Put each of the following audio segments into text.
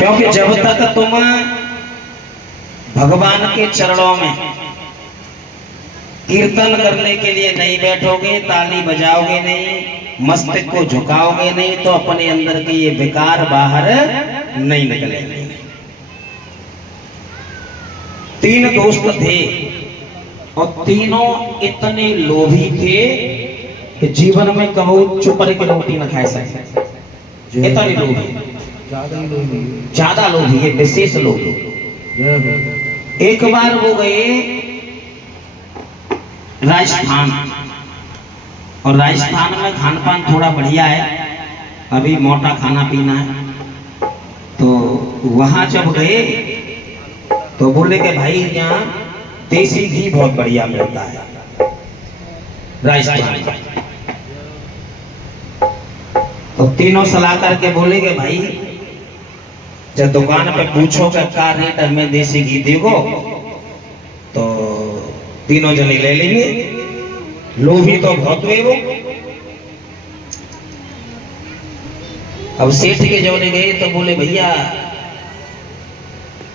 क्योंकि जब तक तुम भगवान के चरणों में कीर्तन करने के लिए नहीं बैठोगे, ताली बजाओगे नहीं, मस्तक को झुकाओगे नहीं, तो अपने अंदर के ये विकार बाहर नहीं निकलेंगे। तीन दोस्त थे और तीनों इतने लोभी थे कि जीवन में कभी चुपर की रोटी न खा सके। इतने लोभी, ज्यादा लोभी, ये विशेष लोभी। एक बार वो गए राजस्थान, और राजस्थान में खान पान थोड़ा बढ़िया है, अभी मोटा खाना पीना है। तो वहां जब गए तो बोले कि भाई यहाँ देसी घी बहुत बढ़िया मिलता है राजस्थान में। तो तीनों सलाह करके बोले कि भाई जब दुकान पे पूछो कि क्या रेट हमें देसी घी देगो, तो तीनों जने ले लेंगे। लोभी तो बहुत हुए वो। अब सेठ के जोने गए तो बोले भैया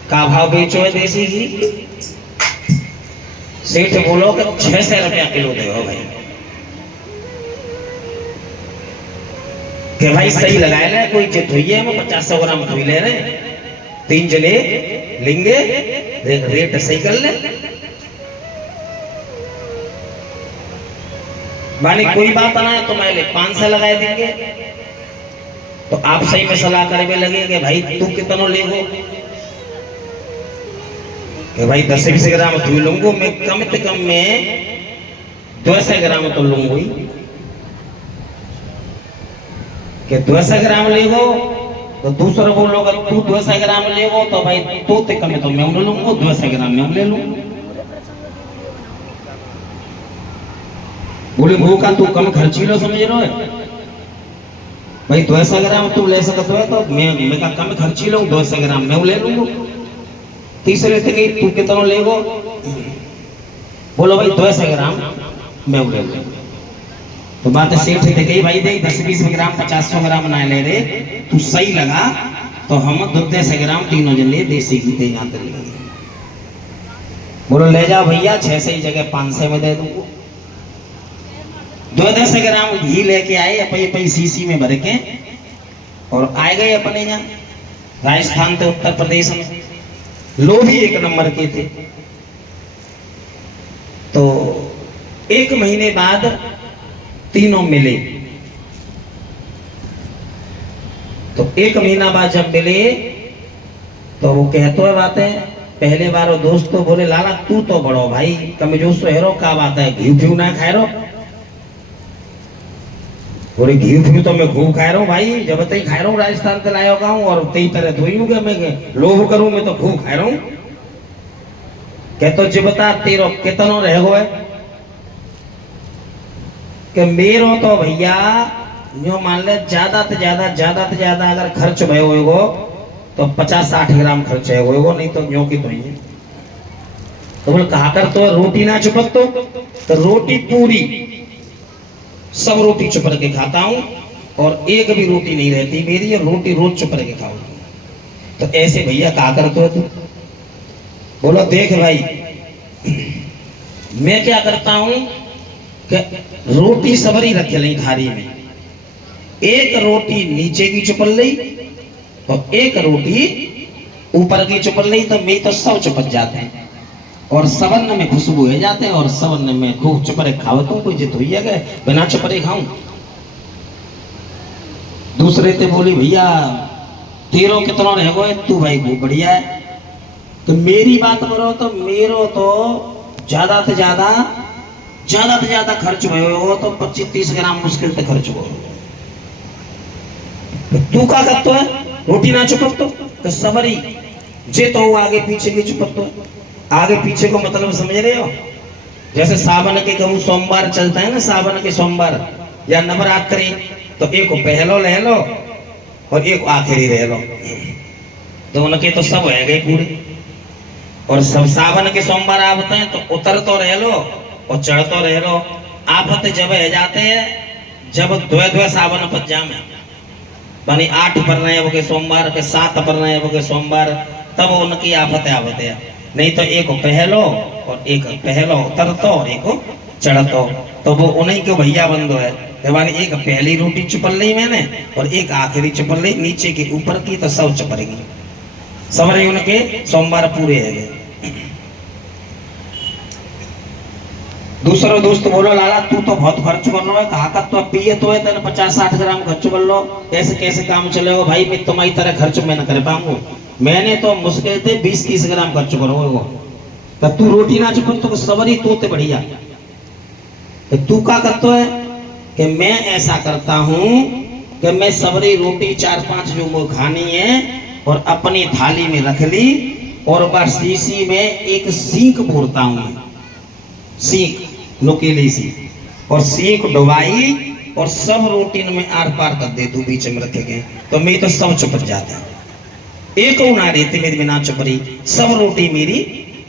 का भाव बेचो है देसी घी? सेठ बोलो कि 600 रुपया किलो दे भाई। कि भाई सही लगाए ले, कोई चित हुई है, 50 ग्राम हुई ले रहे, 3 जने लेंगे, रेट सही कर ले। मानी कोई बात ना है तो मैं 500 लगाए देंगे। तो आप सही में सलाह करने लगे कि भाई तू कितना लेगो? कि भाई 10-20 ग्राम तू लूंगो, मैं कम से कम में 200 ग्राम तो लूंगी। कि 200 ग्राम लेगो तो दूसरा बोलोगा तू 200 ग्राम लेगो, तो भाई तू ते कम तो मैं लूंगा, 200 ग्राम मैं ले लूंगा। बोले मुंह का तू कम खर्चीलो समझ रहे हो भाई, 200 ग्राम तू ले सकते हो तो मैं का कम खर्ची लूं, 200 ग्राम मैं ले लूंगा। तीसरे थे तू कितना लेगो? बोलो भाई 200 ग्राम मैं ले लूंगा। तो बात सेठ थे कही भाई देख 10-20 ग्राम 50 ग्राम ना ले रहे, तू सही लगा तो हम 200 ग्राम तीनों जन ले देसी घी दे यहाँ लेंगे। बोलो ले जाओ भैया, 600 की जगह 500 में दे दूंगा। 200 ग्राम घी लेके आए अपनी सीसी में भर के, और आए गए अपने यहाँ राजस्थान से उत्तर प्रदेश में। लोभी एक नंबर के थे। तो 1 महीने बाद तीनों मिले। तो 1 महीना बाद जब मिले तो वो कहते हुए बातें, पहले बार वो दोस्त को बोले लाला तू तो बड़ो भाई कमजोर सो हेरो, का बात है घी फ्यू ना खाए रो? बोले घी फ्यू तो मैं खूब खा रहा हूँ भाई, जब तक खा रहा हूँ राजस्थान से लाया हूँ, और कई तरह धोई हूँ, मैं लोभ करूँ मैं तो खूब खा रहा हूँ। कहते जी बता तेरो कितनो रह गो है? कि मेरो तो भैया जो मान ले ज्यादा से ज्यादा अगर खर्च भयो होगो तो 50-60 ग्राम खर्च है होगो, नहीं तो न्यों की तो ही है। तो बोले कहा कर तो रोटी ना चुपक तो रोटी पूरी सब रोटी चुप के खाता हूं, और एक भी रोटी नहीं रहती मेरी, ये रोटी रोज चुप के खाऊं। तो ऐसे भैया कहा करते हो तू? बोलो देख भाई मैं क्या करता हूं कि रोटी सबरी रखे ली थाली में, एक रोटी नीचे की चुपल ली और एक रोटी ऊपर की चुपल ली, तो मैं तो सब चुपक जाते हैं और सबन में खुशबू हो जाते हैं, और सबन में खूब चुपरे खावत हूँ। कोई जित हुई है बिना चुपरे खाऊं? दूसरे ते बोली भैया तेरो कितना रह गो? तू भाई खूब बढ़िया है। तो मेरी बात करो तो मेरो तो ज्यादा से ज्यादा खर्च हो तो 25-30 ग्राम मुश्किल से खर्च हो। तू का करते है रोटी ना चुपक तो सबरी जे तो आगे पीछे की चुपक तो आगे पीछे को मतलब समझ रहे हो? जैसे सावन के कहूँ सोमवार चलता है ना, सावन के सोमवार या नवरात्रि, तो एक पहलो ले लो और एक आखिरी रह लो, तो उनके तो सब रह गए पूरे। और सब सावन के सोमवार आते हैं तो उतर तो रह लो और चढ़ तो रह लो। आफत जब रह जाते हैं जब 2 सावन पर जामे मानी 8 पर रहे वो के सोमवार के 7 पर रहे वो के सोमवार, तब उनकी आफत है। नहीं तो एक पहलो और एक पहलो उतरतो और एक चढ़तो, तो वो उन्हीं को भैया बंदो है। मानी एक पहली रोटी चुपल ली मैंने और एक आखिरी चुपल ली, नीचे के ऊपर की तो सब चपरेगी, सबरे उनके सोमवार पूरे है। दूसरा दोस्त बोलो लाला तू तो बहुत खर्च कर रहा है, कहा का तो पिए तो है तेरे 50-60 ग्राम खर्च कर लो, ऐसे कैसे काम चलेगा भाई, मैं तुम्हारी तरह खर्च मैं न कर पाऊंगा, मैंने तो मुश्किल से 20-30 ग्राम खर्च करो। तो तू रोटी ना चुपन तो सबरी तोते बढ़िया, तो तू क्या करता है कि मैं ऐसा करता हूँ कि मैं सबरी रोटी 4-5 जो मुझे खानी है और अपनी थाली में रख ली, और बार शीशी में एक सीख बोरता हूँ मैं, सीख नुकीली सी, और सीख डुबाई और सब रोटी में आर पार कर दे तू बीच में रखे गए, तो मैं तो सब चुपट जाता, एक ना रहती मेरी में ना चुपरी, सब रोटी मेरी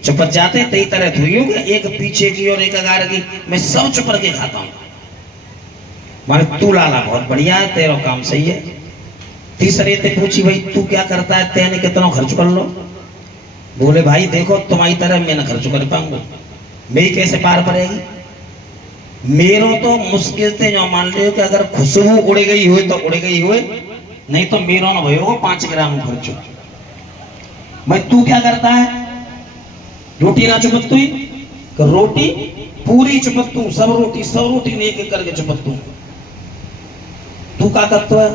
चुपट जाते। तई तरह धुइयों एक पीछे की और एक अगार की, मैं सब चुपर के खाता हूँ। मारे तू लाला बहुत बढ़िया है, तेरा काम सही है। तीसरे ते पूछी भाई तू क्या करता है, तेने कितना खर्च कर लो, बोले भाई देखो तुम्हारी तरह मैं न खर्च कर पाऊंगा, मेरी कैसे पार पड़ेगी, मेरो तो मुश्किल से जो मान लो कि अगर खुशबू उड़ गई हुई तो उड़ गई हुई, नहीं तो मेरो ना भाई 5 ग्राम खर्च। भाई तू क्या करता है, रोटी ना चुपत्तू, रोटी पूरी चुपत्तू, सब रोटी ने एक करके चुपत्तू। तू क्या करता है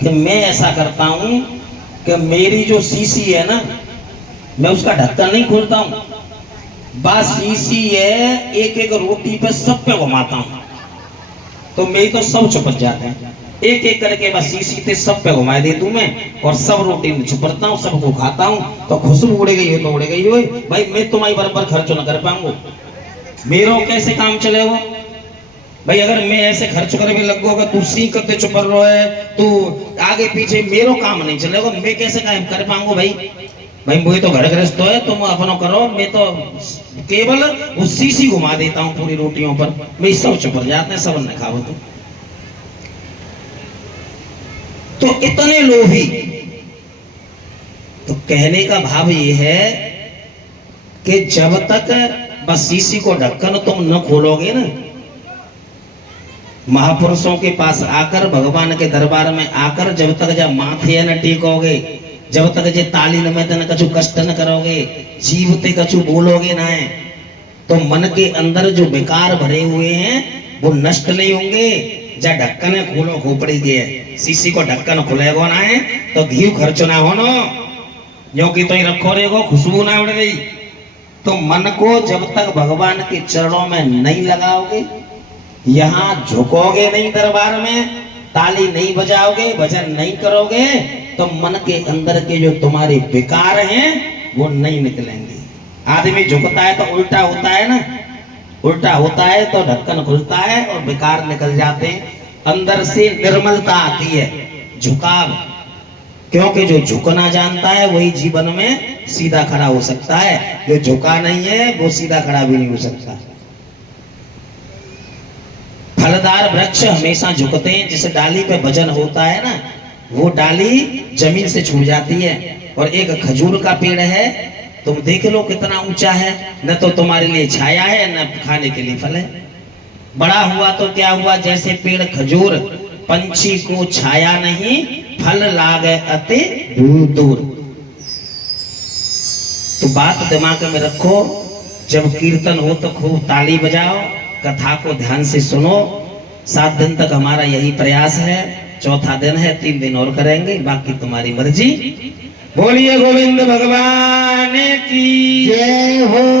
कि मैं ऐसा करता हूं कि मेरी जो शीशी है ना, मैं उसका ढक्कन नहीं खोलता हूं, बस शीशी है एक एक रोटी पे सब पे घुमाता हूं, तो मेरी तो सब चुपट जाते हैं, एक एक करके बस शीशी पे सब पे घुमा देता हूं मैं, और सब रोटी में चुपड़ता हूं, सबको खाता हूं, तो खुशबू उड़ गई हो तो उड़ गई हो भाई, मैं तुम्हारी बराबर खर्च न कर पाऊंगा, मेरो कैसे काम चलेगा भाई, अगर मैं ऐसे खर्च कर भी लगोगा, तू सीख करते चुप रहो है, तू आगे पीछे, मेरो काम नहीं चलेगा, मैं कैसे काम कर पाऊंगा भाई, भाई मुझे तो घर गृहस्थ है, तुम अपना करो, मैं तो केवल वो शीशी घुमा देता हूँ पूरी रोटियों पर, मैं सब चुप जाते हैं, सब न खाओ तो इतने लोभी। तो कहने का भाव ये है कि जब तक बस शीशी को ढक्कन तुम न खोलोगे ना, महापुरुषों के पास आकर, भगवान के दरबार में आकर, जब तक जब माथे न टेकोगे, जब तक जे ताली न में तन कछु कष्ट न करोगे, जीवते कछु बोलोगे ना है, तो मन के अंदर जो विकार भरे हुए हैं वो नष्ट नहीं होंगे। जा ढक्कन खोलो खोपड़ी के शीशी को ढक्कन खुलेगो ना है तो घी खर्च ना हो नो, जो कि तो ही रखो रहेगो, खुशबू ना उड़ रही। तो मन को जब तक भगवान के चरणों में नहीं लगाओगे, यहाँ झुकोगे नहीं दरबार में, ताली नहीं बजाओगे, भजन नहीं करोगे, तो मन के अंदर के जो तुम्हारे विकार हैं वो नहीं निकलेंगे। आदमी झुकता है तो उल्टा होता है ना, उल्टा होता है तो ढक्कन खुलता है और विकार निकल जाते हैं, अंदर से निर्मलता आती है, झुकाव। क्योंकि जो झुकना जानता है वही जीवन में सीधा खड़ा हो सकता है, जो झुका नहीं है वो सीधा खड़ा भी नहीं हो सकता। फलदार वृक्ष हमेशा झुकते हैं, जिस डाली पे वजन होता है ना, वो डाली जमीन से छूट जाती है। और एक खजूर का पेड़ है, तुम देख लो कितना ऊंचा है, न तो तुम्हारे लिए छाया है न खाने के लिए फल है। बड़ा हुआ तो क्या हुआ, जैसे पेड़ खजूर, पंछी को छाया नहीं, फल लागे अति दूर। तो बात दिमाग में रखो, जब कीर्तन हो तो खूब ताली बजाओ, कथा को ध्यान से सुनो। 7 दिन तक हमारा यही प्रयास है, चौथा दिन है, 3 दिन और करेंगे, बाकी तुम्हारी मर्जी। बोलिए गोविंद भगवान की जय हो।